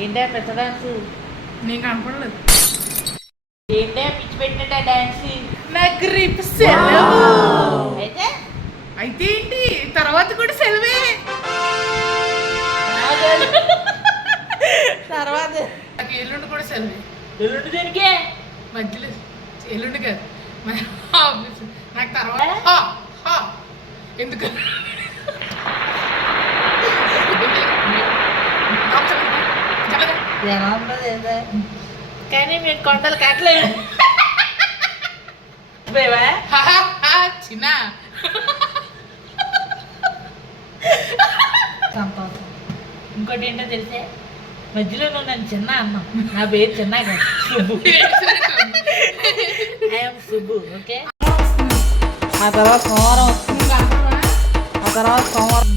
ఏంటా పెద్ద డాన్స్? నేను కనపడలేదు. ఏంటా పిచ్చి పెట్టినట్ట డాన్స్? నాకు రేపు సెలవు. అయితే అయితే ఏంటి, తర్వాత కూడా సెలవే. తర్వాత నాకు ఎల్లుండి కూడా సెలవే. ఎల్లుండి దేనికే? మధ్యలో ఎల్లుండి కాదు, మన ఆఫీస్. నాకు తర్వాత ఎందుకు ఎలా ఉండదు ఏదో. కానీ మేము కొండలు కట్టలేము. చిన్న సంతోషం. ఇంకోటి ఏంటో తెలిసే, మధ్యలో నువ్వు నన్ను చిన్న అన్నావు. నా పేరు చిన్న కాదు, సుబ్బు. ఐఎమ్ సుబ్బు. ఓకే, ఆ తర్వాత సోమవారం వస్తుంది. ఆ తర్వాత సోమవారం